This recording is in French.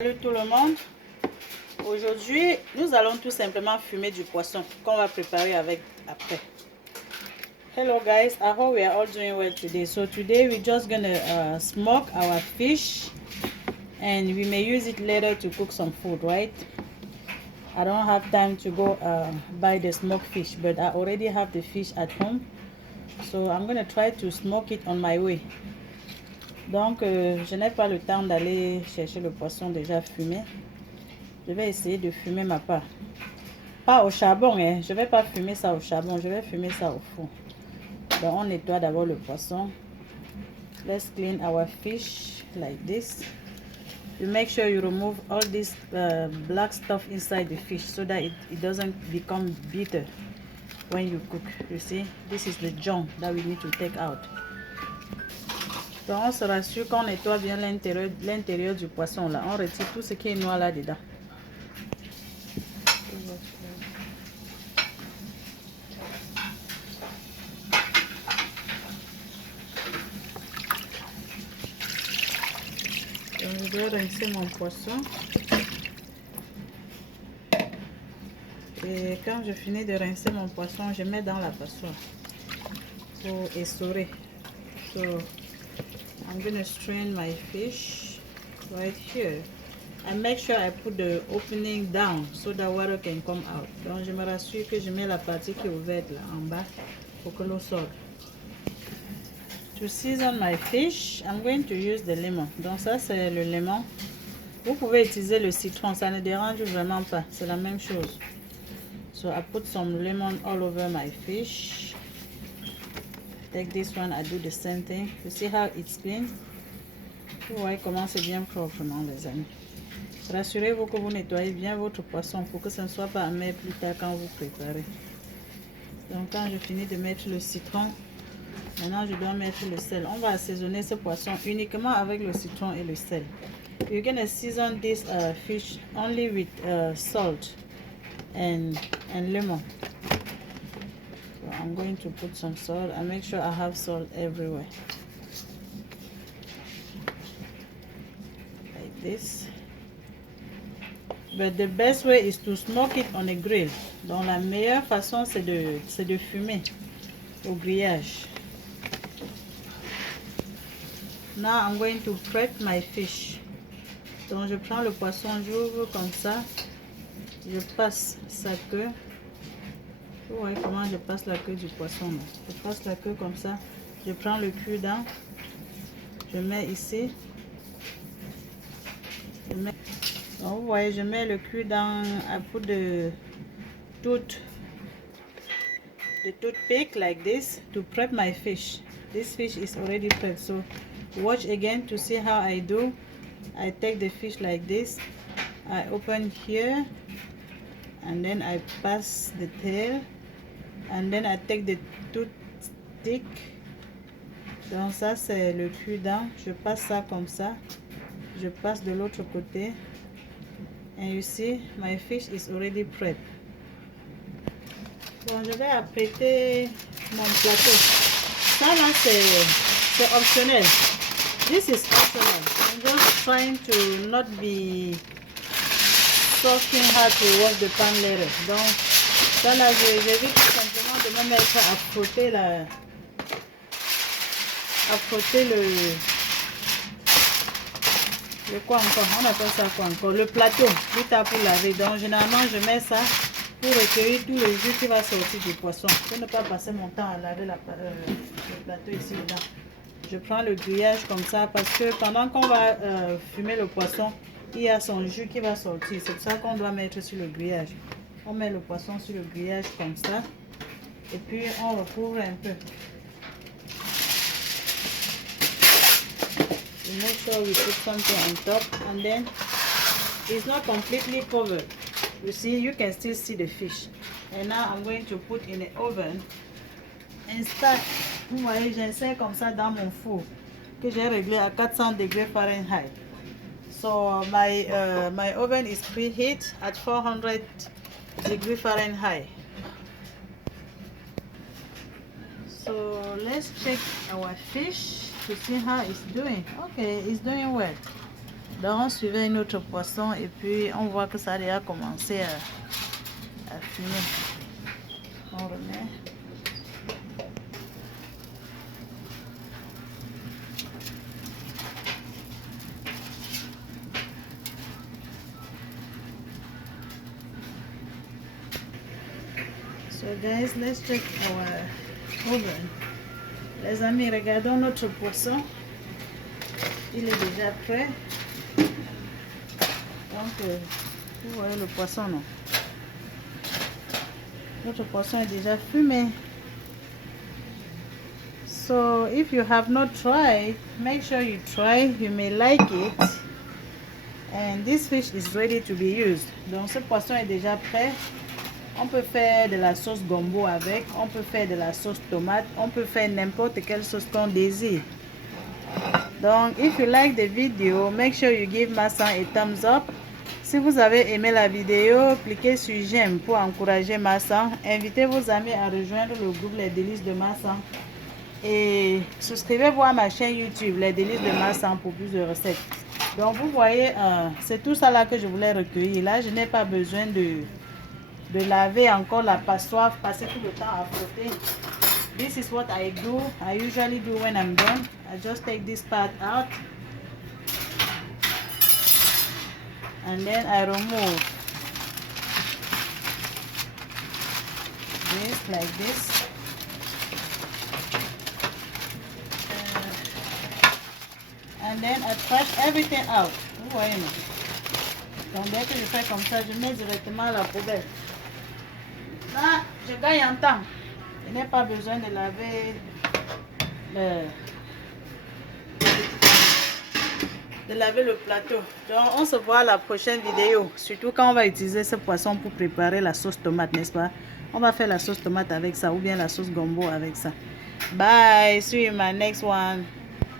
Salut tout le monde. Aujourd'hui, nous allons tout simplement fumer du poisson qu'on va préparer avec après. Hello guys, I hope we are all doing well today. So today we're just gonna smoke our fish and we may use it later to cook some food, right? I don't have time to go buy the smoked fish, but I already have the fish at home. So I'm gonna try to smoke it on my way. Donc, je n'ai pas le temps d'aller chercher le poisson déjà fumé. Je vais essayer de fumer ma part. Pas au charbon, hein. Je ne vais pas fumer ça au charbon. Je vais fumer ça au four. Donc, on nettoie d'abord le poisson. Let's clean our fish like this. You make sure you remove all this black stuff inside the fish so that it doesn't become bitter when you cook. You see, this is the junk that we need to take out. Donc, on se rassure qu'on nettoie bien l'intérieur du poisson là. On retire tout ce qui est noir là-dedans. Donc, je vais rincer mon poisson. Et quand je finis de rincer mon poisson, je mets dans la passoire pour essorer. So, I'm going to strain my fish right here. And make sure I put the opening down so that water can come out. Donc, je me rassure que je mets la partie qui est ouverte là en bas pour que l'eau sorte. To season my fish, I'm going to use the lemon. Donc, ça, c'est le lemon. Vous pouvez utiliser le citron, ça ne dérange vraiment pas. C'est la même chose. So, I put some lemon all over my fish. Take this one, I do the same thing. You see how it's clean? Vous voyez comment c'est bien propre, non, les amis? Rassurez-vous que vous nettoyez bien votre poisson pour que ça ne soit pas amer plus tard quand vous préparez. Donc, quand je finis de mettre le citron, maintenant je dois mettre le sel. On va assaisonner ce poisson uniquement avec le citron et le sel. You're gonna season this fish only with salt and lemon. So I'm going to put some salt and make sure I have salt everywhere. Like this. But the best way is to smoke it on a grill. Donc la meilleure façon c'est de fumer au grillage. Now I'm going to prep my fish. Donc je prends le poisson, j'ouvre comme ça. Je passe sa queue. Vous voyez comment je passe la queue du poisson là. Je passe la queue comme ça. Je prends le cul-dent. Je mets ici. Donc vous voyez, je mets le cul-dent à bout de toothpick like this to prep my fish. This fish is already prepped. So watch again to see how I do. I take the fish like this. I open here. And then I pass the tail. And then I take the toothpick. Donc ça c'est le cul-dent. Je passe ça comme ça. Je passe de l'autre côté. And you see, my fish is already prepped. Bon, je vais apprêter mon plateau. Ça là c'est optionnel. This is optional. I'm just trying to not be talking how to wash the pan later. Donc, ça là, j'évite tout simplement de me mettre à frotter le quoi encore, on appelle ça quoi encore, le plateau, plus tard pour laver. Donc, généralement, je mets ça pour recueillir tout le jus qui va sortir du poisson. Pour ne pas passer mon temps à laver le plateau ici dedans. Je prends le grillage comme ça parce que pendant qu'on va fumer le poisson, il y a son jus qui va sortir. C'est pour ça qu'on doit mettre sur le grillage. On met le poisson sur le grillage comme ça. Et puis on recouvre un peu. We make sure we put something on top and then it's not completely covered. You see, you can still see the fish. And now I'm going to put in the oven and start. Vous voyez, j'insère comme ça dans mon four que j'ai réglé à 400 degrés Fahrenheit. So my oven is preheat at 400 degree Fahrenheit. So let's check our fish to see how it's doing. Okay, it's doing well. Donc on suivait une autre poisson et puis on voit que ça a déjà commencé à fumer. On remet. So guys, let's check our oven. Les amis, regardons notre poisson. Il est déjà prêt. Donc, vous voyez le poisson, non? Notre poisson est déjà fumé. So, if you have not tried, make sure you try. You may like it. And this fish is ready to be used. Donc, ce poisson est déjà prêt. On peut faire de la sauce gombo avec. On peut faire de la sauce tomate. On peut faire n'importe quelle sauce qu'on désire. Donc, if you like the video, make sure you give Massan a thumbs up. Si vous avez aimé la vidéo, cliquez sur j'aime pour encourager Massan. Invitez vos amis à rejoindre le groupe Les Délices de Massan. Et souscrivez-vous à ma chaîne YouTube, Les Délices de Massan, pour plus de recettes. Donc, vous voyez, c'est tout ça là que je voulais recueillir. Là, je n'ai pas besoin de laver encore la passoire, passer tout le temps à frotter. This is what I do. I usually do when I'm done. I just take this part out. And then I remove this like this. And then I trash everything out. Vous voyez, donc dès que je fais comme ça, je mets directement à la poubelle. Là, je gagne en temps. Je n'ai pas besoin de laver le plateau. Donc on se voit à la prochaine vidéo. Surtout quand on va utiliser ce poisson pour préparer la sauce tomate, n'est-ce pas? On va faire la sauce tomate avec ça ou bien la sauce gombo avec ça. Bye. See you in my next one.